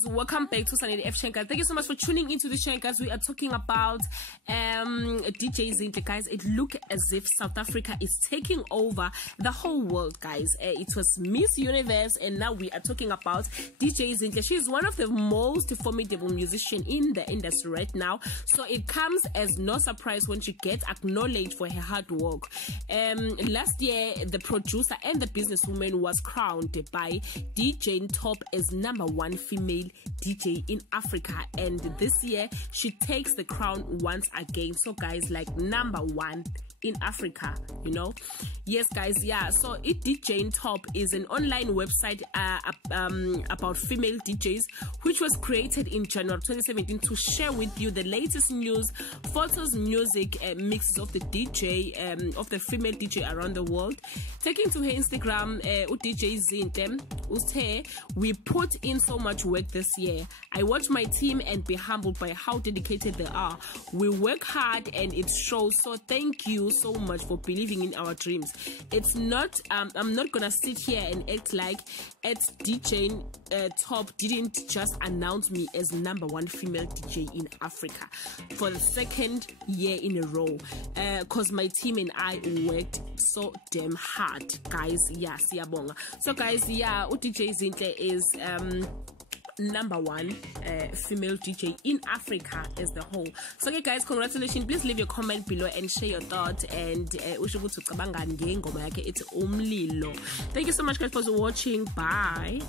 guys, welcome back to Zinhle Named. Thank you so much for tuning into the show, guys. We are talking about DJ Zinhle, guys. It looks as if South Africa is taking over the whole world, guys. It was Miss Universe, and now we are talking about DJ Zinhle. She is one of the most formidable musicians in the industry right now, so it comes as no surprise when she gets acknowledged for her hard work. Last year, the producer and the businesswoman was crowned by DJ Top as #1 female DJ in Africa, and this year she takes the crown once again. So guys, like #1 in Africa, you know. Yes guys, yeah, so DJ Top is an online website about female DJs, which was created in January 2017 to share with you the latest news, photos, music, mixes of the DJ, of the female DJ around the world. Taking to her Instagram, DJ Zinhle, we put in so much work this year. I watch my team and be humbled by how dedicated they are. We work hard and it shows, so thank you so much for believing in our dreams. It's not I'm not gonna sit here and act like it's DJ Top didn't just announce me as #1 female DJ in Africa for the second year in a row, cause my team and I worked so damn hard, guys. Yeah, siyabonga. So guys, yeah, DJ Zinhle is #1 female DJ in Africa as the whole. So okay guys, congratulations. Please leave your comment below and share your thoughts, and it's umlilo. Thank you so much guys for watching. Bye.